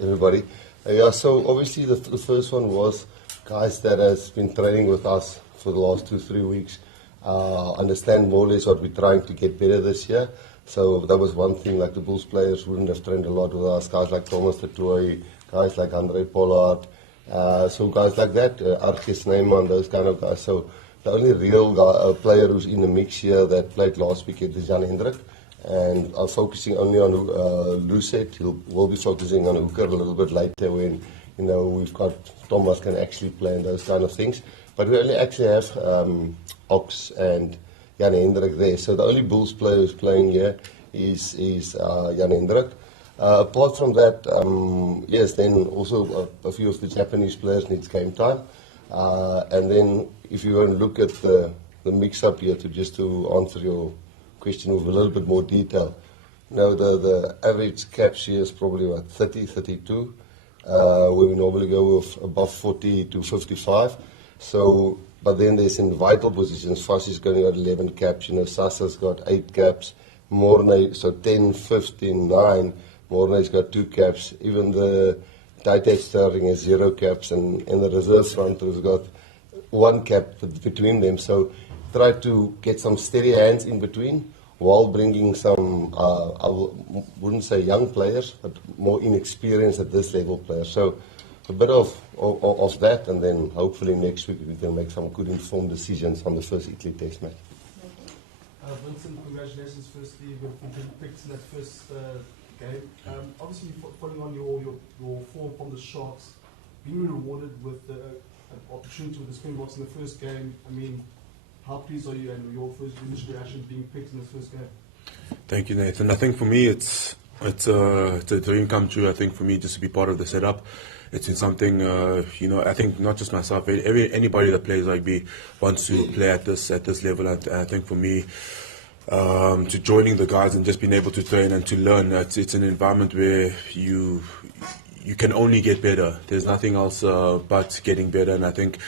Everybody. Yeah, so obviously the first one was guys that has been training with us for the last 2-3 weeks. Understand more or less what we're trying to get better this year. So that was one thing, like the Bulls players wouldn't have trained a lot with us. Guys like Thomas Tatoy, guys like Andre Pollard, so guys like that, Arkes Neyman, those kind of guys. So the only real player who's in the mix here that played last weekend is Jan Hendrik. And I'm focusing only on Lucet. We'll be focusing on hooker a little bit later when we've got Thomas can actually play and those kind of things. But we only actually have Ox and Jan Hendrik there. So the only Bulls player who's playing here is Jan Hendrik. Apart from that, yes, then also a few of the Japanese players need game time. And then if you want to look at the mix-up here to answer your question with a little bit more detail. Now the average caps here is probably about 30, 32, where we normally go with above 40 to 55. So, but then there's in vital positions, Fassie's going to got 11 caps, Sasa's got 8 caps, Mornay, so 10, 15, 9, Mornay's got 2 caps, even the tight starting has 0 caps, and the reserve front has got 1 cap between them. So try to get some steady hands in between while bringing some, I wouldn't say young players, but more inexperienced at this level players. So a bit of that, and then hopefully next week we can make some good informed decisions on the first Italy test match. Vincent, congratulations firstly with being picked in that first game. Obviously following on your form from the Sharks, being rewarded with an opportunity with the Springboks in the first game, I mean, how pleased are you and your first initial reaction being picked in this first game? Thank you, Nathan. I think for me it's a dream come true. I think for me just to be part of the setup, it's been something, I think not just myself, anybody that plays rugby wants to play at this level. I think for me, to joining the guys and just being able to train and to learn, it's an environment where you can only get better. There's nothing else but getting better, and I think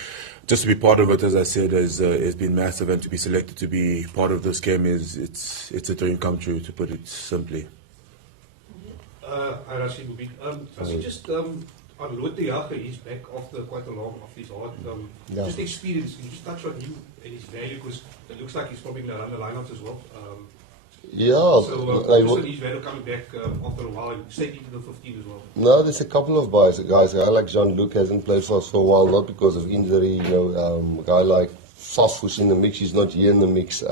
just to be part of it, as I said, has been massive, and to be selected to be part of this game it's a dream come true, to put it simply. Hi, Rassie. Rassie, just on Lotte Jager, he's back after quite a long off his heart. Just experience, can you just touch on him and his value, because it looks like he's probably going to run the lineups as well. So he's value coming back after a while, and straight into the 15 as well. No, there's a couple of guys. Like Jean-Luc hasn't played for us for a while, not because of injury. A guy like Faf who's in the mix, he's not here in the mix.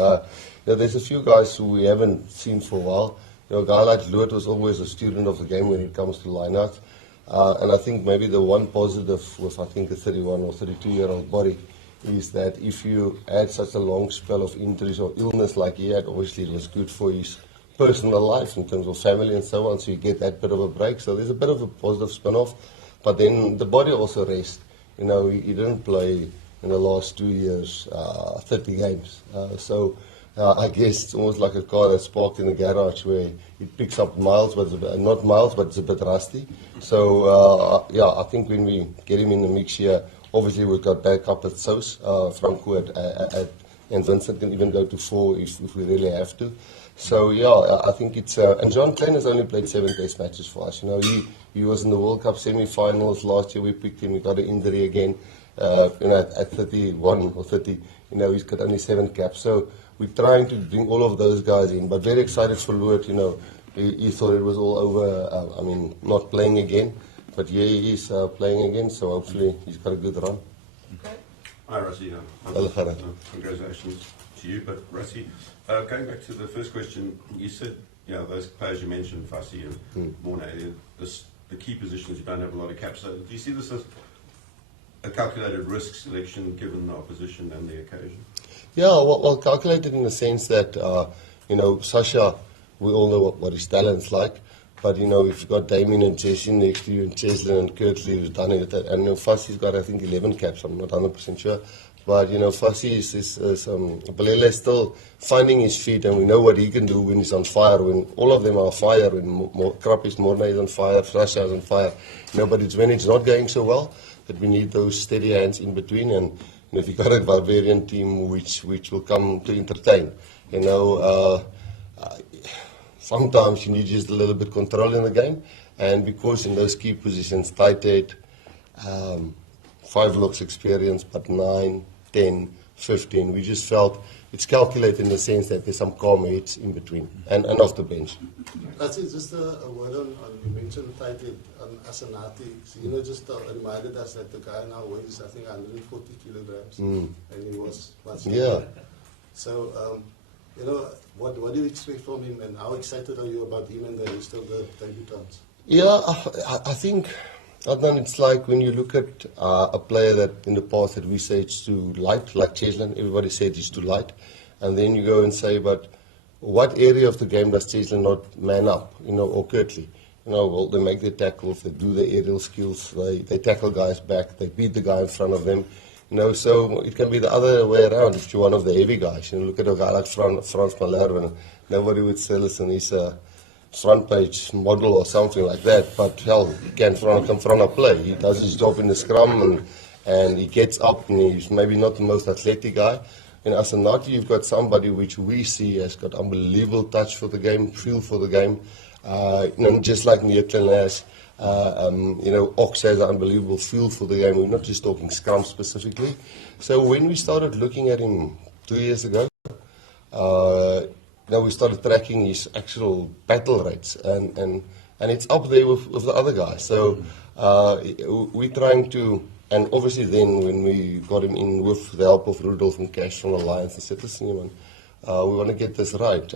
There's a few guys who we haven't seen for a while. A guy like Loot was always a student of the game when it comes to lineouts. And I think maybe the one positive with, I think, a 31 or 32-year-old body is that if you had such a long spell of injuries or illness like he had, obviously it was good for his personal life in terms of family and so on, so you get that bit of a break. So there's a bit of a positive spin-off. But then the body also rests. He didn't play in the last 2 years 30 games. I guess it's almost like a car that's parked in the garage where it picks up miles, but not miles, but it's a bit rusty. So, I think when we get him in the mix here, obviously we've got backup at Sous, Franco and Vincent can even go to 4 if we really have to. So, I think it's... and John Klein has only played 7 test matches for us. He was in the World Cup semi-finals last year. We picked him. He got an injury again. At 31 or 30, he's got only 7 caps. So we're trying to bring all of those guys in, but very excited for Loot. He thought it was all over. Not playing again, but yeah, he's playing again. So hopefully he's got a good run. Okay. Hi, Rassie. Congratulations to you. But Rassie, going back to the first question, you said, those players you mentioned, Fassie and Mornay, the key positions you don't have a lot of caps. So do you see this as a calculated risk selection given the opposition and the occasion? Yeah, well calculated in the sense that, Sasha, we all know what his talent's like, but, if you've got Damien and Jesse next to you, and Cheslin and Kirtley who's done it, and Fassie's got, I think, 11 caps, I'm not 100% sure, but, Fassie Balele is still finding his feet, and we know what he can do when he's on fire, when all of them are on fire, when Krapis Mornay is on fire, Sasha is on fire, but it's when it's not going so well that we need those steady hands in between, and if you've got a Barbarian team which will come to entertain, sometimes you need just a little bit control in the game, And because in those key positions, tight head, 5 looks experience, but 9, 10, 15, we just felt it's calculated in the sense that there's some calm heads in between and off the bench. That's it, just a word on you mentioned tight head on Asanati. So, you know, just reminded us that the guy now weighs, I think, 140 kilograms, and he was much bigger. So, you know, what do you expect from him, and how excited are you about him and the rest of the debutants? Yeah, I think, Adnan, it's like when you look at a player that in the past that we say it's too light, like Cheslin, everybody said he's too light, and then you go and say, but what area of the game does Cheslin not man up, you know, or Kirtley? You know, well, they make their tackles, they do their aerial skills, they tackle guys back, they beat the guy in front of them. You know, so it can be the other way around if you're one of the heavy guys. You know, look at a guy like Frans Malherbe. Nobody would say, listen, he's a front page model or something like that, but hell, he can come from a play. He does his job in the scrum and he gets up and he's maybe not the most athletic guy. In Asanati, you've got somebody which we see has got unbelievable touch for the game, feel for the game, you know, just like Nietlin has. You know, Ox has an unbelievable feel for the game. We're not just talking scrum specifically. So when we started looking at him 2 years ago, now we started tracking his actual battle rates, and it's up there with the other guys. So we're trying to, and obviously then when we got him in with the help of Rudolph and Cash from Alliance, and said, listen, man, we want to get this right.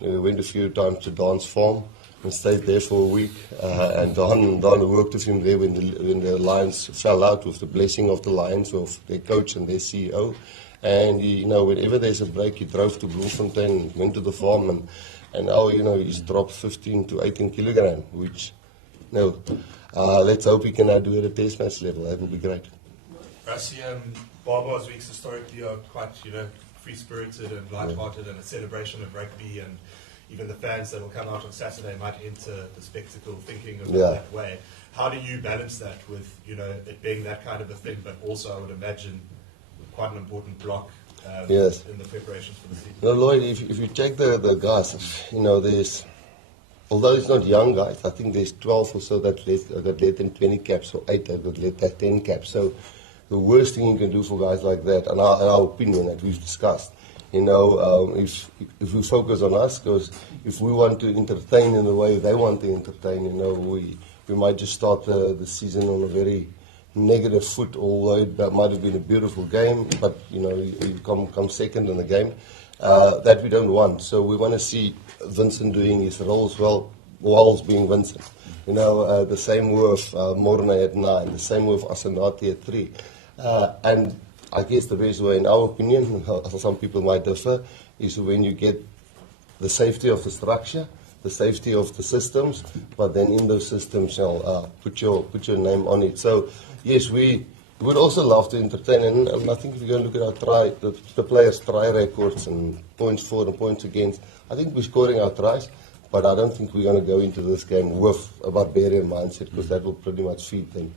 We went a few times to Don's farm and stayed there for a week, and Don worked with him there when the Lions fell out, with the blessing of the Lions, of their coach and their CEO. And he, you know, whenever there's a break, he drove to Bloemfontein, went to the farm, and now, you know, he's dropped 15 to 18 kilograms, which, you know, let's hope he can now do it at test match level. That would be great. Rassie, Barbars weeks historically are quite, you know, free-spirited and light-hearted, and a celebration of rugby, and even the fans that will come out on Saturday might enter the spectacle thinking of it that way. How do you balance that with, you know, it being that kind of a thing, but also I would imagine quite an important block in the preparations for the season? You know, Lloyd, if you check the guys, you know, there's, although it's not young guys, I think there's 12 or so that got less than 20 caps, or 8 that got less than 10 caps. So the worst thing you can do for guys like that, in our opinion, that we've discussed, you know, if we focus on us, because if we want to entertain in the way they want to entertain, you know, we might just start the season on a very negative foot, although it might have been a beautiful game, but, you know, you come second in the game. That we don't want. So we want to see Vincent doing his roles well, whilst being Vincent. You know, the same with Morne at 9, the same with Asanati at 3. And I guess the best way, in our opinion, some people might differ, is when you get the safety of the structure, the safety of the systems, but then in those systems, put your name on it. So, yes, we would also love to entertain, and I think if you're going to look at our the players' try records and points for and points against, I think we're scoring our tries, but I don't think we're going to go into this game with a barbarian mindset, because that will pretty much feed them.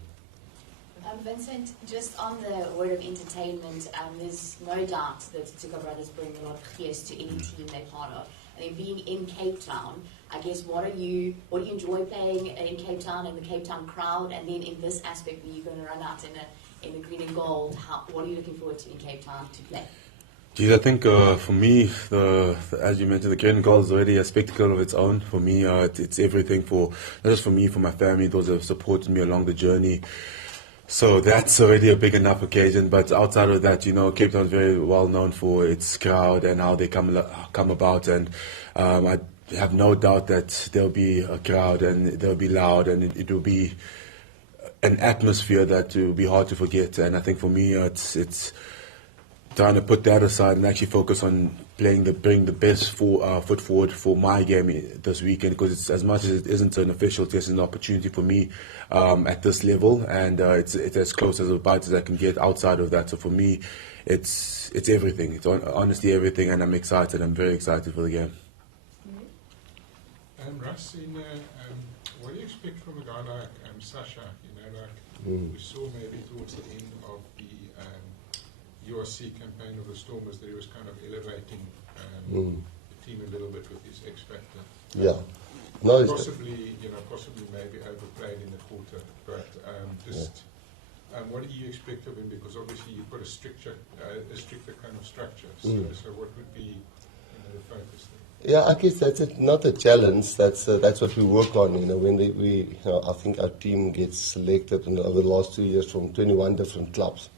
Vincent, just on the word of entertainment, there's no doubt that Tuka Brothers bring a lot of geest to any team they're part of. I mean, being in Cape Town, I guess, what do you enjoy playing in Cape Town and the Cape Town crowd? And then in this aspect, where you're going to run out in the green and gold, what are you looking forward to in Cape Town to play? Geez, I think for me, as you mentioned, the green and gold is already a spectacle of its own. For me, it's everything not just for me, for my family, those have supported me along the journey. So that's already a big enough occasion. But outside of that, you know, Cape Town is very well known for its crowd and how they come about. And I have no doubt that there'll be a crowd and they'll be loud, and it will be an atmosphere that will be hard to forget. And I think for me, it's trying to put that aside and actually focus on bring the best foot forward for my game this weekend, because it's, as much as it isn't an official test, it's an opportunity for me at this level, and it's as close as about as I can get outside of that. So for me, it's everything. It's honestly everything, and I'm excited. I'm very excited for the game. Rassie, what do you expect from a guy like Sasha? You know, like we saw maybe towards the end of the URC campaign of the Stormers, that he was kind of elevating the team a little bit with his X factor. Yeah. No, possibly maybe overplayed in the quarter, but what do you expect of him? Because obviously you've got a stricter kind of structure. So what would be the focus there? Yeah, I guess that's not a challenge. That's what we work on. When I think our team gets selected over the last 2 years from 21 different clubs,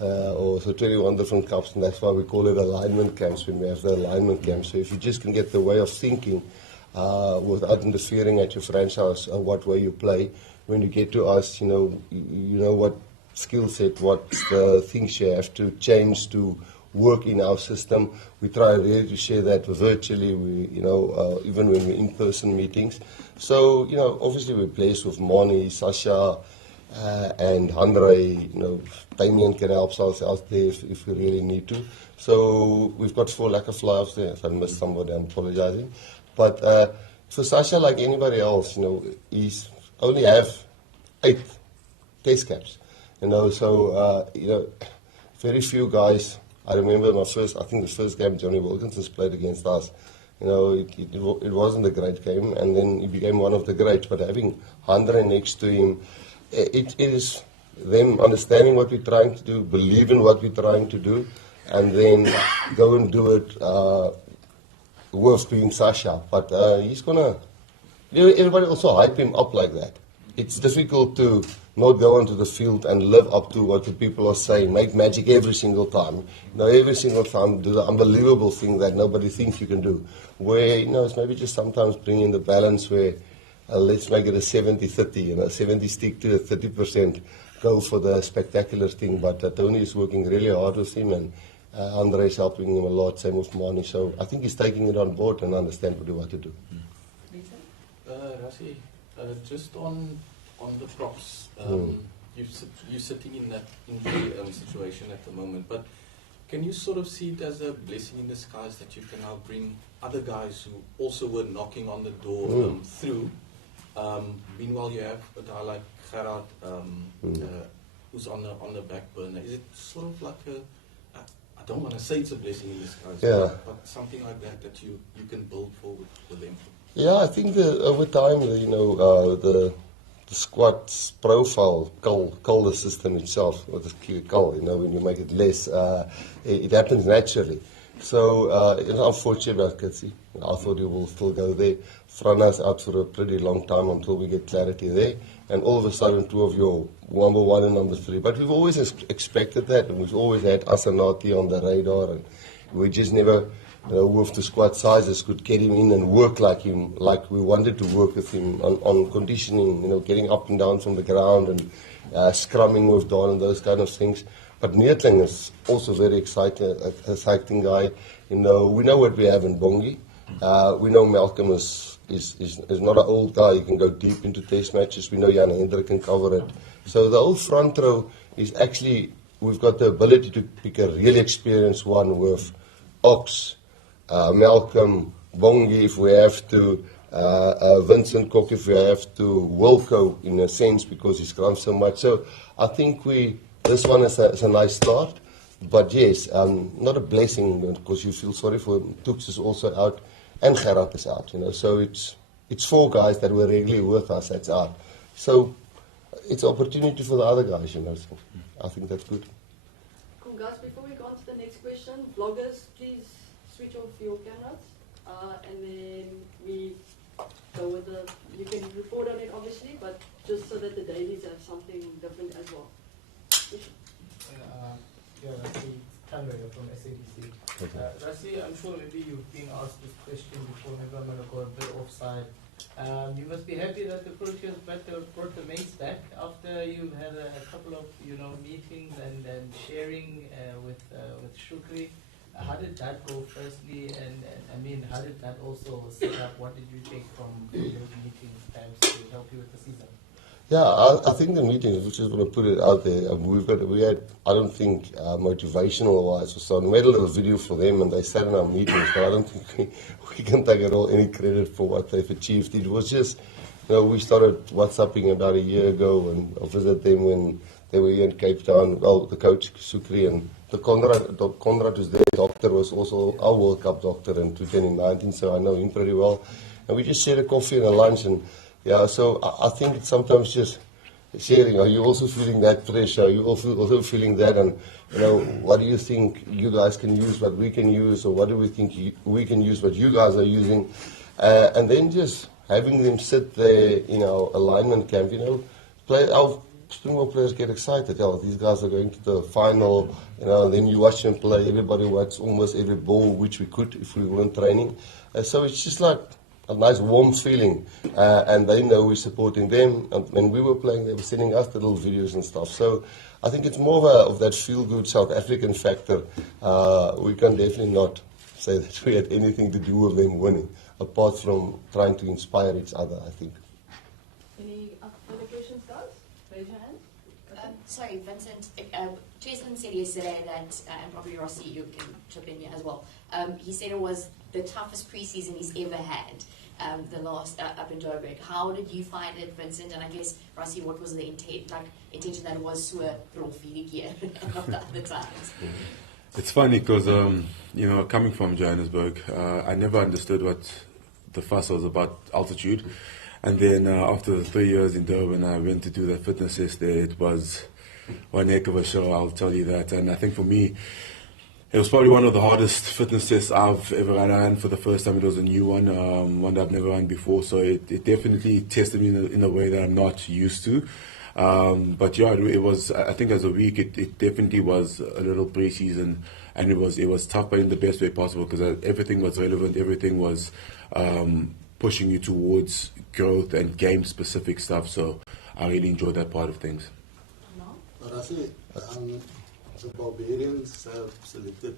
or so 21 different clubs, and that's why we call it alignment camps when we have the alignment camps. So if you just can get the way of thinking without interfering at your franchise or what way you play, when you get to us, you know what skill set, what the things you have to change to work in our system. We try really to share that virtually. Even when we're in person meetings. So obviously we're blessed with Moni, Sasha, and Andre. Damien can help us out there if we really need to. So we've got 4 lack of fly-offs there. If I missed somebody, I'm apologizing. But for Sasha, like anybody else, he's only have 8 test caps. Very few guys. I remember the first game Johnny Wilkinson's played against us. It wasn't a great game, and then he became one of the greats. But having Andre next to him, it is them understanding what we're trying to do, believe in what we're trying to do, and then go and do it worth being Sasha. But he's gonna. Everybody also hype him up like that. It's difficult to not go onto the field and live up to what the people are saying, make magic every single time. Every single time do the unbelievable thing that nobody thinks you can do. Where, it's maybe just sometimes bring in the balance where let's make it a 70-30, 70 stick to 30%, go for the spectacular thing. But Tony is working really hard with him, and Andre is helping him a lot, same with Mani. So I think he's taking it on board and understand what to do. Rassie, just on the props, you're sitting in that injury situation at the moment, but can you sort of see it as a blessing in disguise that you can now bring other guys who also were knocking on the door through? Meanwhile, you have a guy like Gerard who's on the back burner. Is it sort of like I don't want to say it's a blessing in disguise, but something like that you can build forward with them? Yeah, I think over time, the squad's profile, cull the system itself, or the cull, when you make it less, it happens naturally. So, unfortunately about Kitsy, I thought he will still go there. Frana's out for a pretty long time until we get clarity there. And all of a sudden, 2 of your number 1 and number 3. But we've always expected that, and we've always had Asanati on the radar, and we just never, with the squad sizes, could get him in and work like him, like we wanted to work with him on conditioning, getting up and down from the ground and scrumming with Don and those kind of things. But Neertling is also very exciting guy. We know what we have in Bongi. We know Malcolm is not an old guy. He can go deep into test matches. We know Jan Hendrik can cover it. So the whole front row is actually, we've got the ability to pick a really experienced one with Ox, Malcolm, Bongi if we have to, Vincent Kok if we have to, Wilco in a sense because he's grown so much. So I think this one is a nice start. But yes, not a blessing because you feel sorry for him. Tux is also out and Gerard is out, So it's 4 guys that were regularly with us that's out. So it's an opportunity for the other guys, So I think that's good. Cool, guys. Before we go on to the next question, vloggers, please switch off your cameras, and then we go with you can report on it obviously, but just so that the dailies have something different as well. Rassie from SABC. Rassie, I'm sure maybe you've been asked this question before, maybe I'm going to go a bit offside. You must be happy that the Proteas brought the mates back after you've had a couple of meetings and sharing with Shukri. How did that go firstly, and I mean, how did that also set up? What did you take from those meetings perhaps to help you with the season? Yeah, I think the meetings, we just want to put it out there. We had, I don't think, motivational wise or so. We made a little video for them and they sat in our meetings, but I don't think we can take any credit for what they've achieved. It was just, we started WhatsApping about a year ago and I visited them when they were here in Cape Town. Well, the coach, Sukri, and the Conrad who's their doctor was also our World Cup doctor in 2019, so I know him pretty well. and we just share a coffee and a lunch, and yeah. So I think it's sometimes just sharing. Are you also feeling that pressure? Are you also feeling that? And what do you think you guys can use, what we can use, or what do we think we can use, what you guys are using, and then just having them sit there, alignment camp. Our Springbok players get excited. These guys are going to the final. And then you watch them play. Everybody watched almost every ball which we could if we weren't training. So it's just like a nice warm feeling, and they know we're supporting them. And when we were playing, they were sending us the little videos and stuff. So I think it's more of that feel-good South African factor. We can definitely not say that we had anything to do with them winning, apart from trying to inspire each other, I think. Any other questions, guys? Raise your hand. Sorry, Vincent. Cheslin said yesterday that, and probably Rassie, you can chip in here as well. He said it was the toughest preseason he's ever had, the last up in Joburg. How did you find it, Vincent? And I guess, Rassie, what was the intention that was so profile here and not the other times? It's funny because, coming from Johannesburg, I never understood what the fuss was about altitude. And then after the 3 years in Durban, I went to do that fitness test there. It was one heck of a show, I'll tell you that. And I think for me, it was probably one of the hardest fitness tests I've ever run. I ran for the first time. It was a new one that I've never run before. So it definitely tested me in a way that I'm not used to. But yeah, it was. I think as a week, it definitely was a little pre-season, and it was tough, but in the best way possible because everything was relevant. Everything was pushing you towards growth and game-specific stuff. So I really enjoyed that part of things. Rassie, the Barbarians have selected,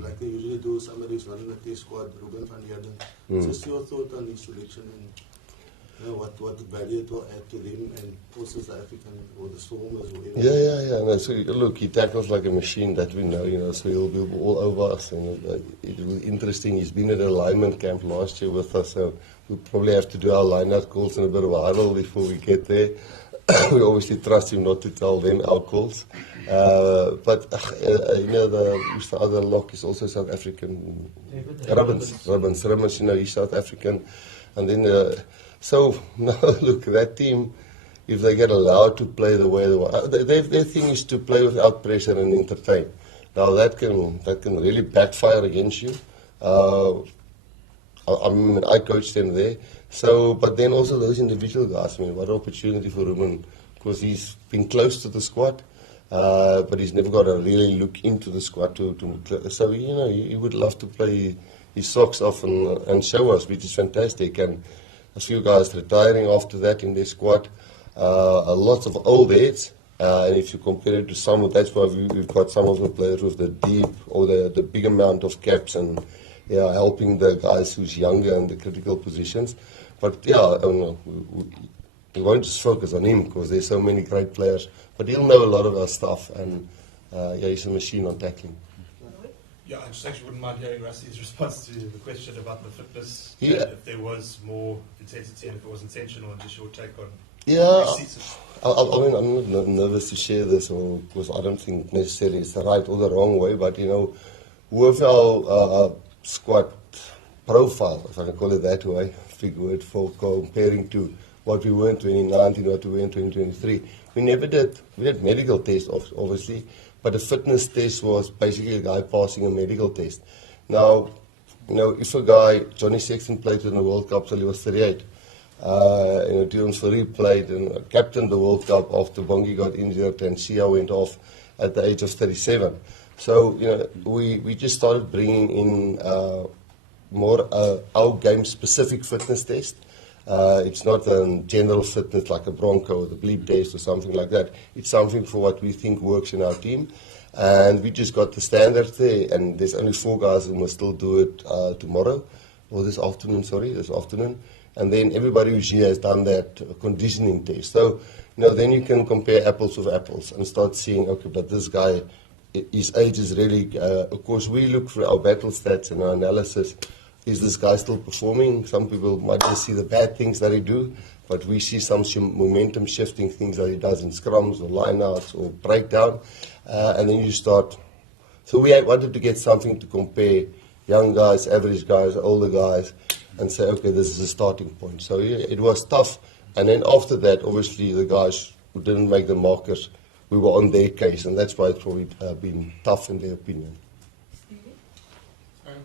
like they usually do, somebody's running the test squad, Ruben van Heerden. Just your thought on his selection and what value it will add to them and also the African or the Stormers or whatever. Yeah. No, so look, he tackles like a machine that we know, so he'll be all over us. And it was interesting. He's been at an alignment camp last year with us, so we'll probably have to do our line-out calls in a bit of a huddle before we get there. We obviously trust him not to tell them our calls. But the other lock is also South African. Ribbons, he's South African. And then, so now look, that team, if they get allowed to play the way they want, their thing is to play without pressure and entertain. Now that can really backfire against you. I coached them there. So, but then also those individual guys, what opportunity for Ruben, because he's been close to the squad, but he's never got to really look into the squad so, he would love to play his socks off and show us, which is fantastic. And a few guys retiring after that in their squad, a lot of old heads, and if you compare it to some, that's why we've got some of the players with the deep or the big amount of caps and helping the guys who's younger in the critical positions. But we won't just focus on him because there's so many great players. But he'll know a lot of our stuff, and he's a machine on tackling. Yeah, I just actually wouldn't mind hearing Rassie's response to the question about the fitness. Yeah. If there was more intensity and if it was intentional, and just your take on. Yeah, I'm not nervous to share this, because I don't think necessarily it's the right or the wrong way. But with our squad profile, if I can call it that way, big word for comparing to what we were in 2019, what we were in 2023. We had medical tests, obviously, but the fitness test was basically a guy passing a medical test. Now, if a guy, Johnny Sexton played in the World Cup till he was 38. Terence Fourie played and captained the World Cup after Bongi got injured and Sia went off at the age of 37. So, we just started bringing in more our game-specific fitness test. It's not a general fitness like a Bronco or the bleep test or something like that. It's something for what we think works in our team. And we just got the standards there, and there's only 4 guys who must still do it tomorrow, or this afternoon. And then everybody who's here has done that conditioning test. So, then you can compare apples with apples and start seeing, okay, but this guy, his age is really, of course, we look for our battle stats and our analysis. Is this guy still performing? Some people might just see the bad things that he do, but we see some momentum shifting things that he does in scrums or lineouts or breakdown. And then you start. So we wanted to get something to compare young guys, average guys, older guys, and say, okay, this is a starting point. So yeah, it was tough. And then after that, obviously, the guys who didn't make the markers, we were on their case, and that's why it's probably been tough in their opinion.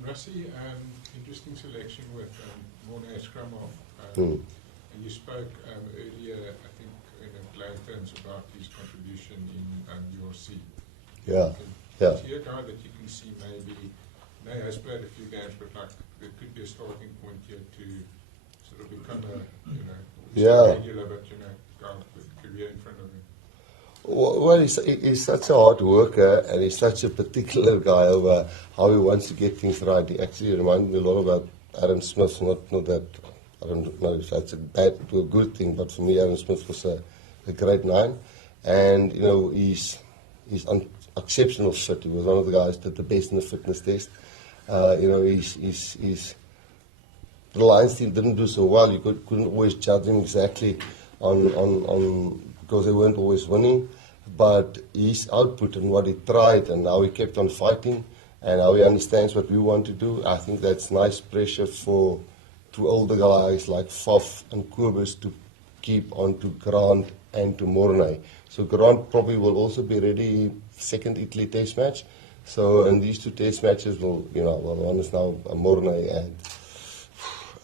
Rassie, interesting selection with Morné Scrum-off. And you spoke earlier, I think, in plain terms about his contribution in URC. Yeah. Is he a guy that you can see maybe, has played a few games, but like there could be a starting point here to sort of become a, regular, but guy with a career in front of him? Well, he's such a hard worker, and he's such a particular guy over how he wants to get things right. He actually reminded me a lot about Aaron Smith. Not that, I don't know if that's a bad or a good thing, but for me, Aaron Smith was a great 9. And, he's exceptional fit. He was one of the guys that did the best in the fitness test. He's the Lions team didn't do so well. You couldn't always judge him exactly on because they weren't always winning. But his output and what he tried and how he kept on fighting and how he understands what we want to do, I think that's nice pressure to older guys like Faf and Kobus to keep on to Grant and to Morné. So Grant probably will also be ready second Italy test match. So in these 2 test matches, one is now Morné and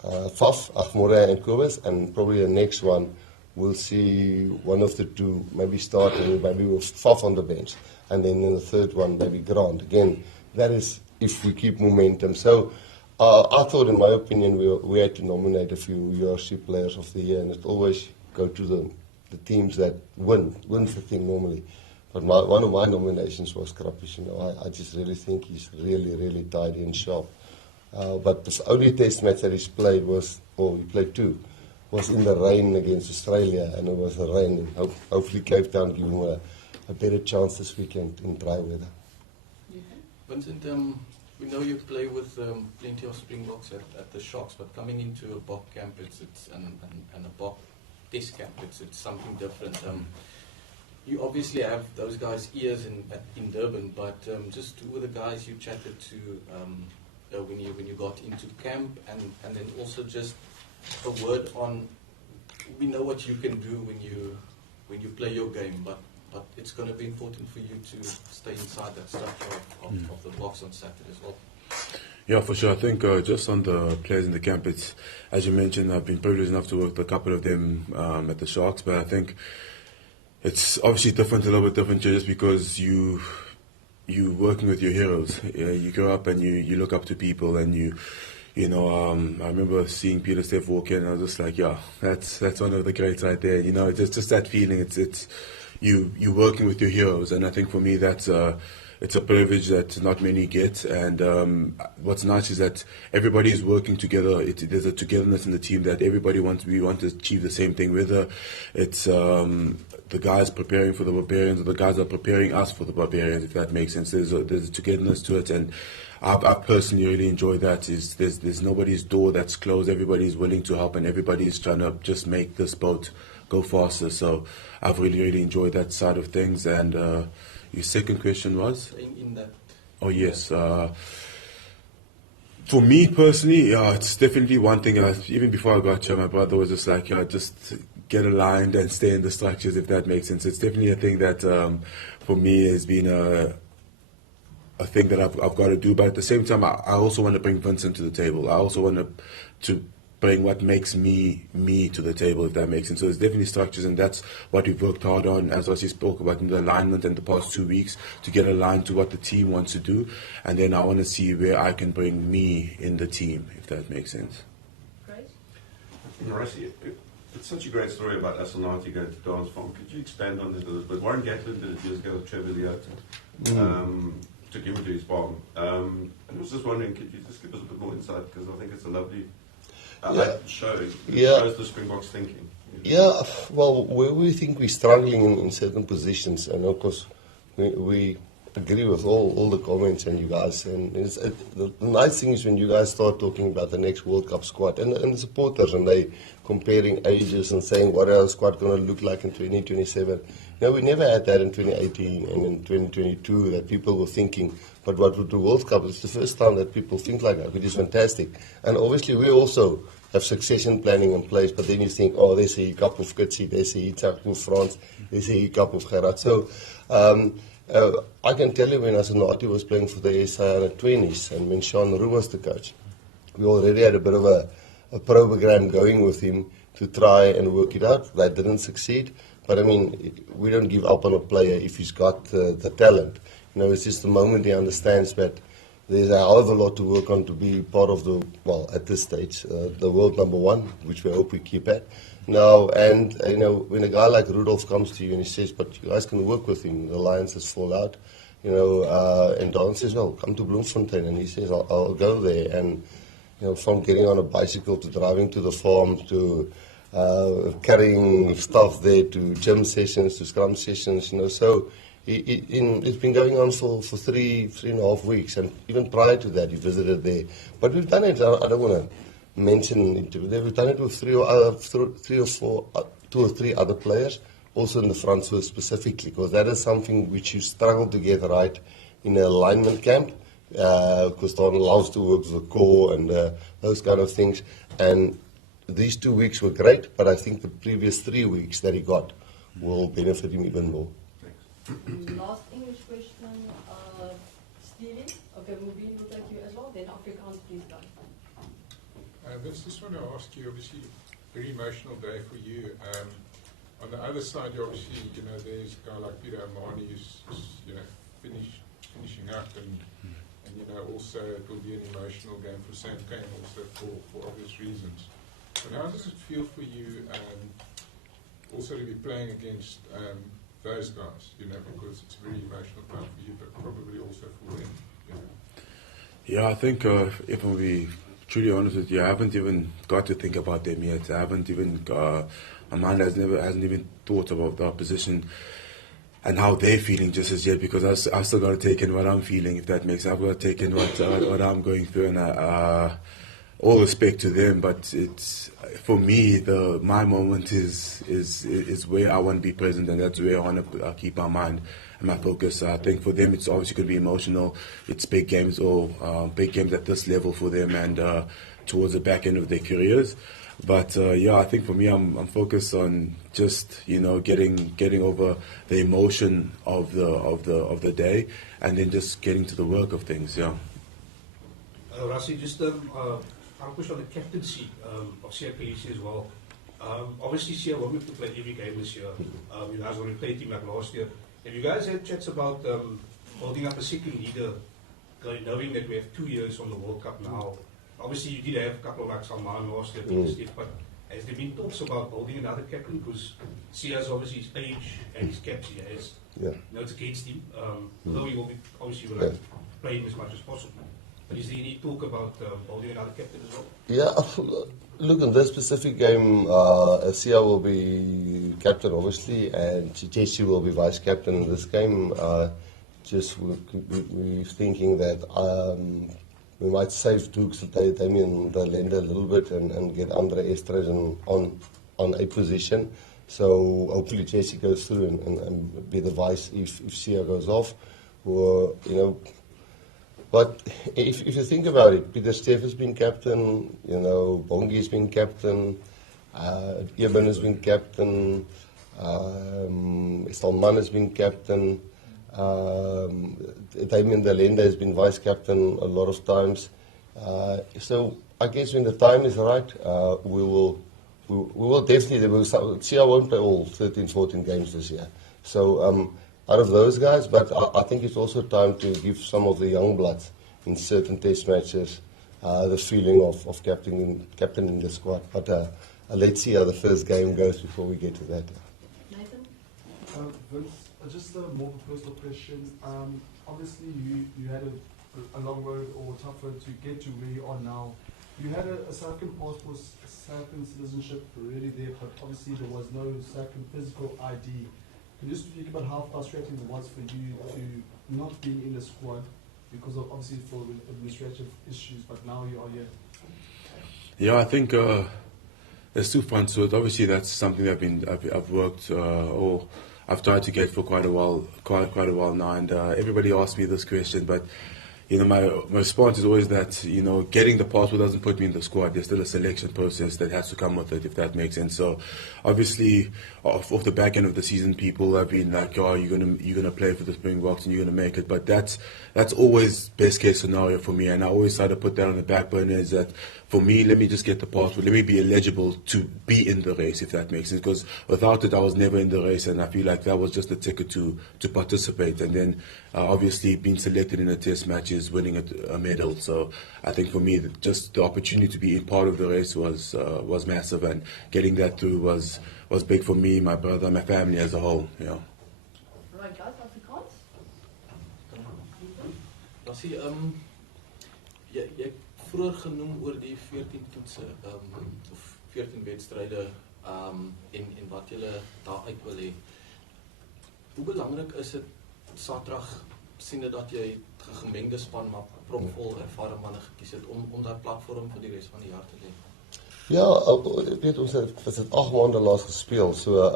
Morné and Kobus, and probably the next one we'll see one of the 2 maybe start and maybe with Faf on the bench, and then in the third one maybe Grant. Again, that is if we keep momentum. So I thought, in my opinion, we had to nominate a few URC players of the year, and it always go to the teams that wins the thing normally. But one of my nominations was Krappies. I just really think he's really, really tidy and sharp. But the only test match that he's played he played 2, was in the rain against Australia, and it was the rain. And hopefully Cape Town give him a better chance this weekend in dry weather. Vincent, we know you play with plenty of Springboks at the Sharks, but coming into a Bok camp and a Bok test camp, it's something different. You obviously have those guys' ears in Durban, but just who were the guys you chatted to when you got into camp, and then also just a word on, we know what you can do when you play your game, but it's going to be important for you to stay inside that structure of the box on Saturday as well. Yeah, for sure. I think just on the players in the camp, it's, as you mentioned, I've been privileged enough to work with a couple of them at the Sharks, but I think it's obviously different, a little bit different just because you working with your heroes. You grow up and you look up to people, and I remember seeing Pieter-Steph walk in, and I was just like, yeah, that's one of the greats right there. It's just that feeling. It's you working with your heroes, and I think for me it's a privilege that not many get. And what's nice is that everybody is working together. There's a togetherness in the team that we want to achieve the same thing. Whether it's the guys preparing for the Barbarians, or the guys are preparing us for the Barbarians, if that makes sense. There's a togetherness to it, and I personally really enjoy that. There's nobody's door that's closed. Everybody's willing to help, and everybody's trying to just make this boat go faster. So I've really, really enjoyed that side of things. And your second question was? In that. Oh, yes. For me personally, it's definitely one thing. Even before I got here, my brother was just like, just get aligned and stay in the structures, if that makes sense. It's definitely a thing that for me has been a thing that I've got to do. But at the same time, I also want to bring Vincent to the table. I also want to bring what makes me to the table, if that makes sense. So there's definitely structures, and that's what we've worked hard on, as Rassie spoke about, in the alignment in the past 2 weeks, to get aligned to what the team wants to do. And then I want to see where I can bring me in the team, if that makes sense. Great. Rassie, it's such a great story about Asanati going to Dance Farm. Could you expand on that a little bit? Warren Gatlin did it years ago with Trevor Leota. Took him into his farm. And I was just wondering, could you just give us a bit more insight? Because I think it's a lovely show. It shows the Springboks thinking. Yeah, well, we think we're struggling in certain positions, and of course, we agree with all the comments and you guys. And the nice thing is when you guys start talking about the next World Cup squad and the supporters, and they comparing ages and saying what our squad going to look like in 2027. We never had that in 2018 and in 2022 that people were thinking. But what with the World Cup, it's the first time that people think like that, which is fantastic. And obviously we also have succession planning in place, but then you think, oh, there's a hiccup of Kitsi, there's a hiccup of France, there's a hiccup of Gerard. So I can tell you when Asanati was playing for the SA under-20s and when Sean Roux was the coach, we already had a bit of a program going with him to try and work it out. That didn't succeed. But I mean, we don't give up on a player if he's got the talent. It's just the moment he understands that there's a hell of a lot to work on to be part of the, well, at this stage, the world number one, which we hope we keep at. Now, and, when a guy like Rudolph comes to you and he says, but you guys can work with him, the alliances fall out, and Don says, well, come to Bloemfontein, and he says, I'll go there. And, from getting on a bicycle to driving to the farm to carrying stuff there to gym sessions, to scrum sessions, so it's been going on for 3.5 weeks, and even prior to that, he visited there. But we've done it, I don't want to mention it, we've done it with two or three other players, also in the front row specifically, because that is something which you struggle to get right in an alignment camp, because Don loves to work with the core and those kind of things. And these 2 weeks were great, but I think the previous 3 weeks that he got will benefit him even more. Last English question, Stevie. Okay, Mubin will take you as well. Then Afrikaans, please, guys. Vince, just want to ask you, obviously, very emotional day for you. On the other side, obviously, there's a guy like Peter Amani who's, finishing up, and also it will be an emotional game for Sam Kane, also for obvious reasons. But how does it feel for you also to be playing against those guys, because it's a very emotional time for you, but probably also for them, Yeah, I think if I'm be truly honest with you, I haven't even got to think about them yet. I haven't even, my mind hasn't even thought about the opposition and how they're feeling just as yet, because I've still got to take in what I'm feeling, if that makes sense. I've got to take in what I'm going through, and all respect to them, but it's, for me, my moment is where I want to be present, and that's where I want to keep my mind and my focus. I think for them, it's obviously going to be emotional. It's big games, big games at this level for them, and towards the back end of their careers. But I think for me, I'm focused on just getting over the emotion of the day, and then just getting to the work of things. Yeah. Rassie, just I'll push on the captaincy of Sia Khaleesi as well. Obviously, Sia won't have to play every game this year. You guys already played him like last year. Have you guys had chats about holding up a second leader, knowing that we have 2 years from the World Cup now? Obviously, you did have a couple of like Salman last year, Pieter-Steph, but has there been talks about holding another captain? Because Sia's obviously his age and his caps he has. Yeah. It's against him. Although he will be obviously will like play him as much as possible. But is there any talk about holding another captain as well? Yeah, look, in this specific game, Sia will be captain, obviously, and Jesse will be vice captain in this game. We're thinking that we might save Dukes Damien the Lender a little bit and get Andre Estreisen on a position. So hopefully Jesse goes through and be the vice if Sia goes off. Or, but if you think about it, Pieter-Steph has been captain, Bongi has been captain, Eben has been captain, Salman has been captain, Damien Delende has been vice captain a lot of times. So I guess when the time is right, we will definitely, Sia won't play all 13, 14 games this year. So out of those guys, but I think it's also time to give some of the young bloods in certain test matches the feeling of captaining the squad. But let's see how the first game goes before we get to that. Nathan? Vince, just a more personal question. Obviously, you had a long road or tough road to get to where you are now. You had a South African passport, South African citizenship already there, but obviously there was no South African physical ID Can you speak about how frustrating it was for you to not being in the squad because of obviously for administrative issues, but now you are here? Yeah, I think there's two fronts to it. Obviously, that's something I've worked or I've tried to get for quite a while now, and everybody asks me this question, but my response is always that, getting the passport doesn't put me in the squad. There's still a selection process that has to come with it, if that makes sense. So, obviously, off the back end of the season, people have been like, "Oh, you're gonna play for the Springboks and you're gonna make it." But that's always best case scenario for me, and I always try to put that on the back burner. Is that for me? Let me just get the passport. Let me be eligible to be in the race, if that makes sense. Because without it, I was never in the race, and I feel like that was just a ticket to participate. And then, obviously, being selected in a test match is winning a medal. So I think for me, just the opportunity to be a part of the race was massive, and getting that through was big for me, my brother, my family as a whole. Right, guys, Afrikaans. Rassie, jy vroeër genoem oor die 14 toetse of 14 wedstryde en wat julle daar uit wil hê. Hoe belangrik is dit Saterdag, siende dat jy 'n gemengde span maar propvol ervare manne gekies het om daai platform vir die res van die jaar te lê? Ja, ek weet ons het 8 maande laas gespeel, so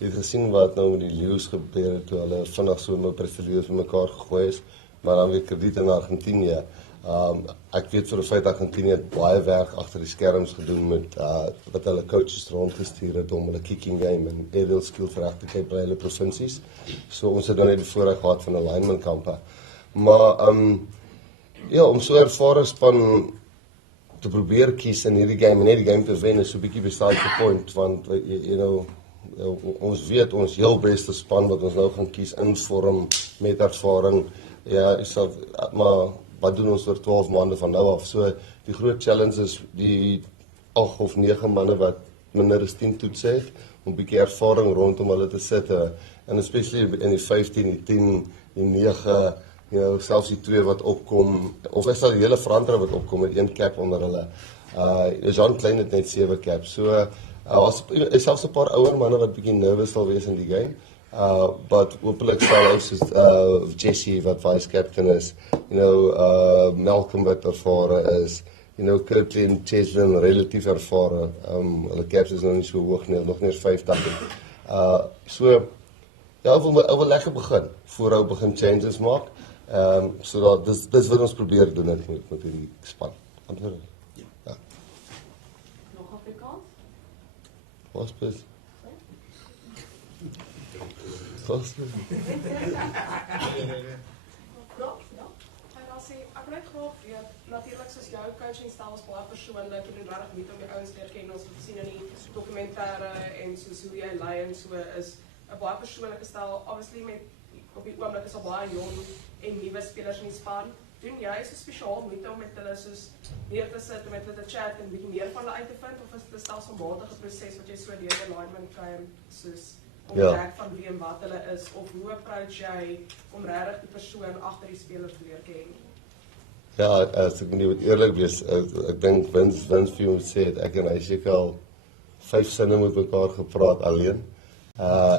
jy het gesien wat nou met die Leeu's gebeur het, toe hulle vinnig so met presies vir mekaar gegooi is, maar dan weer krediet in Argentinië. Ek weet vir 'n feit Argentinië het baie werk agter die skerms gedoen met wat hulle coaches rondgestuur het om hulle kicking game en aerial skill reg te kry by hulle provinsies. So ons het dan net die voorreg gehad van 'n lineman kampe. Maar ja, om so 'n ervare span te probeer kies in hierdie game en net die game te wen is so 'n bietjie beside the point, want ons weet ons heel beste span wat ons nou gaan kies in vorm met ervaring. Ja, maar wat doen ons vir 12 maande van nou af? So die groot challenge is die 8 of 9 manne wat minder as 10 toets het, om 'n bietjie ervaring rondom hulle te sit, en especially in die 15, die 10, die 9, selfs die 2 wat opkom, of is daar die hele verandering wat opkom met 1 cap onder hulle. Jean Klein het net 7 caps, so is selfs 'n paar ouer manne wat bietjie nervous sal wees in die game. But hopelijk sal hy soos Jesse wat vice captain is, Malcolm wat ervare is, Kirkley en Cheslin relatief ervare. Hulle caps is nog nie so hoog nie, nog nie eens 50. So ja, ek wil lekker begin voor hy begin changes maak. So dis wat ons probeer doen het met hierdie span. Antwoord. Ja. Nog Afrikaans? Was bes. Rassie, ek wil net graag weet, natuurlik soos jou coachingstyl is baie persoonlik, jy doen regtig met om die ouens leer ken, ons het gesien in die dokumentêre en soos hoe jy lei en so is 'n baie persoonlike styl. Obviously op die oomblik is al baie jong en nuwe spelers in die span. Doen jy so spesiaal moeite om met hulle soos neer te sit en met hulle te chat en bietjie meer van hulle uit te vind, of is dit 'n stelselmatige proses wat jy so deur die lineman kry soos om te werk van wie en wat hulle is, of hoe approach jy om regtig die persoon agter die spelers te leer ken? Ja, as ek moet eerlik wees, ek dink Vince vir hom sê het, ek en hy seker al 5 sinne met mekaar gepraat alleen.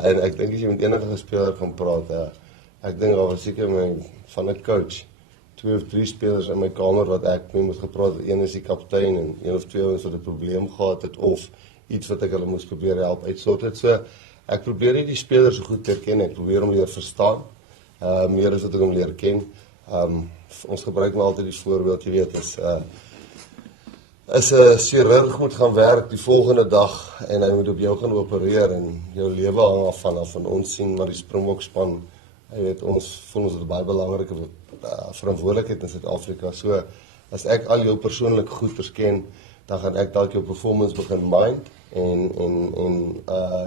En ek dink as jy met enige speler gaan praat, ek dink daar was seker van 'n coach 2 of 3 spelers in my kamer wat ek mee moet gepraat het. Een is die kaptein en 1 of 2 ons wat 'n probleem gehad het of iets wat ek hulle moes probeer help uitsort het. So ek probeer nie die spelers so goed leer ken, ek probeer hom leer verstaan. Meer as wat ek hom leer ken. Ons gebruik maar altyd die voorbeeld, jy weet, as 'n chirurg moet gaan werk die volgende dag en hy moet op jou gaan opereer en jou lewe hang af van ons sien maar die Springbok span, jy weet, ons voel ons het 'n baie belangrike verantwoordelikheid in Suid-Afrika. So as ek al jou persoonlike goeders ken, dan gaan ek dalk jou performance begin mind en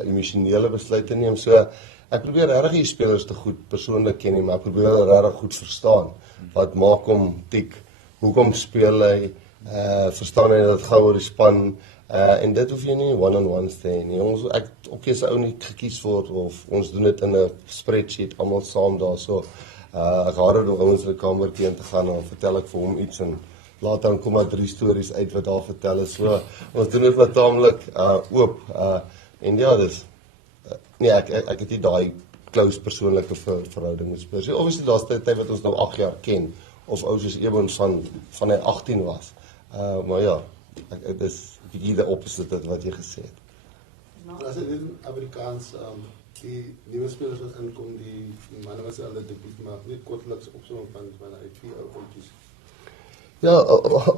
emosionele besluite neem. So ek probeer regtig die spelers te goed persoonlik ken nie, maar ek probeer hulle regtig goed verstaan. Wat maak hom tik? Hoekom speel hy? Verstaan hy dat gou oor die span? En dit hoef jy nie one-on-ones te hê nie. Ek ook as 'n ou nie gekies word of ons doen dit in 'n spreadsheet almal saam daar so. Ek hou nog ouens in die kamer teen te gaan en vertel ek vir hom iets en later dan kom maar 3 stories uit wat daar vertel is. So ons doen dit met taamlik oop. En ja, dis nee, ek het nie daai close persoonlike verhouding met spelers. So, obviously daar's tyd wat ons nou 8 jaar ken of ou soos Eben van hy 18 was. Maar ja, dit is bietjie die opposite wat jy gesê het. As dit in Amerikaans die nuwe spelers wat inkom, die manne wat hulle debuut maak, net kortliks opsomming van uit 4 ou oudjies. Ja,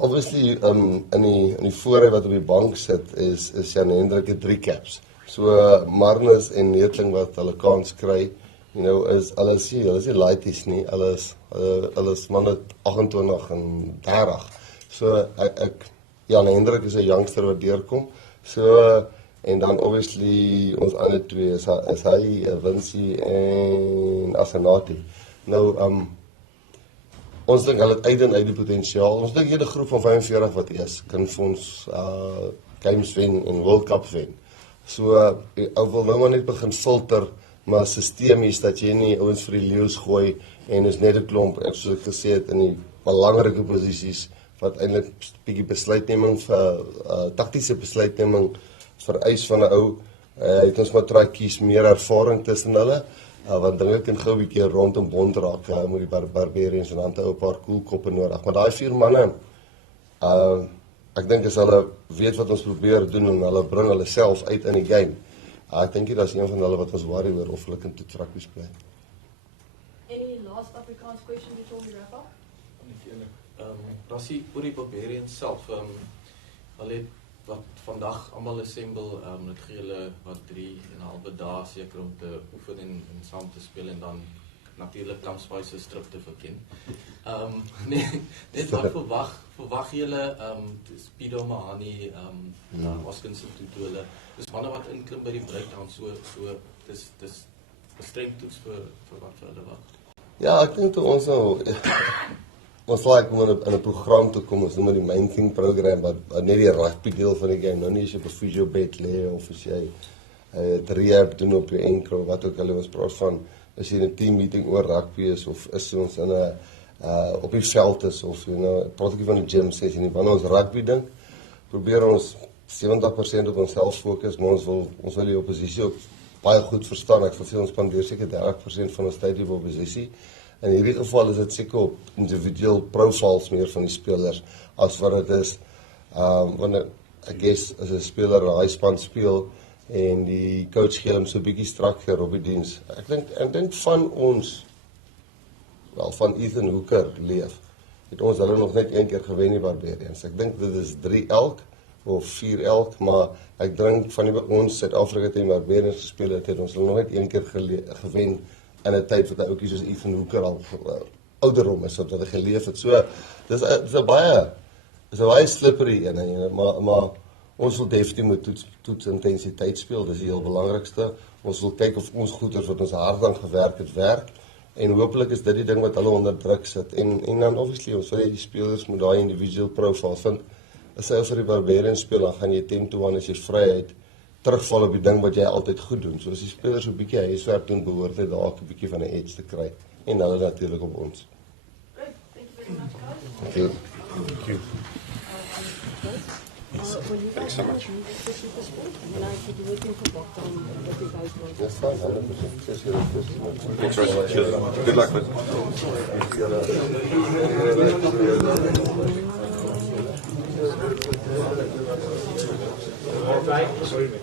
obviously in die voorry wat op die bank sit is Jan Hendrik het 3 caps. So Marnus en Neetling wat hulle kans kry, is hulle is nie lighties nie, hulle is manne 28 en 30. So Jan Hendrik is 'n youngster wat deurkom. So en dan obviously ons ander twee is hy Vinci en Asenati. Nou ons dink hulle het uit die potensiaal. Ons dink hierdie groep van 45 wat is kan vir ons games wen en World Cup wen. So ou wil nou maar net begin filter, maar sistemies dat jy nie ouens vir die leeu's gooi en is net 'n klomp, soos ek gesê het, in die belangrike posisies wat eintlik bietjie besluitneming vir taktiese besluitneming vereis van 'n ou. Het ons maar try kies meer ervaring tussen hulle, want dinge kan gou 'n bietjie rond en bond raak met die Barbarians en dan 'n paar cool koppe nodig. Maar daai 4 manne, ek dink as hulle weet wat ons probeer doen en hulle bring hulle self uit in die game. Ek dink dit is een van hulle wat ons worry oor of hulle kan toets rugby speel. Any last Afrikaans question before we wrap up? Rassie, oor die Barbarians self, hulle het wat vandag almal assemble, dit gee hulle wat 3,5 dae seker om te oefen en saam te speel en dan natuurlik Kampspace strip te verken. Net wat verwag julle Speedo Mahani, Waskinson Tutu, dis manne wat inklim by die breakdown, so dis 'n streng toets vir wat vir hulle wag. Ja, ek dink toe ons nou ons like om in 'n program te kom, ons noem die main thing program, wat net die rugby deel van die game, nou nie as jy op 'n physio bed lê of as jy rehab doen op jou enkel, wat ook al ons praat van, as jy in 'n team meeting oor rugby is of is ons in 'n op die veld is of praat ek van 'n gym sessie nie, wanneer ons rugby dink, probeer ons 70% op onsself fokus, maar ons wil die oppositie ook baie goed verstaan. Ek wil sê ons spandeer seker 30% van ons tyd op oppositie. In hierdie geval is dit seker op individual profiles meer van die spelers as wat dit is wanneer ek guess as 'n speler 'n high span speel en die coach gee hom so 'n bietjie strakker op die diens. Ek dink van ons van Ethan Hooker leef. Het ons hulle nog net een keer gewen die Barbarians. Ek dink dit is 3 elk of 4 elk, maar ek dink van die ons Suid-Afrika teen Barbarians gespeel het ons hulle nog net een keer gewen in 'n tyd wat 'n ouetjie soos Ethan Hooker al ouderdom is wat hy geleef het. So dis 'n baie slippery een, maar ons wil definitief met toets intensiteit speel. Dis die heel belangrikste. Ons wil kyk of ons goeders wat ons hard aan gewerk het werk. En hopelik is dit die ding wat hulle onder druk sit. En dan obviously ons wil die spelers moet daai individual profile vind. As jy vir die Barbarians speel, dan gaan jy 10-1 as jy vryheid terugval op die ding wat jy altyd goed doen. So as die spelers so 'n bietjie huiswerk doen, behoort hy dalk 'n bietjie van 'n edge te kry. En hulle natuurlik op ons. Great, thank you very much, guys. Thank you. Thank you. When you guys come to the SuperSport, when I could do it in Kabak, what you guys want. That's fine, 100%. Thanks, Rassie. Cheers. Good luck, man. Sorry, man.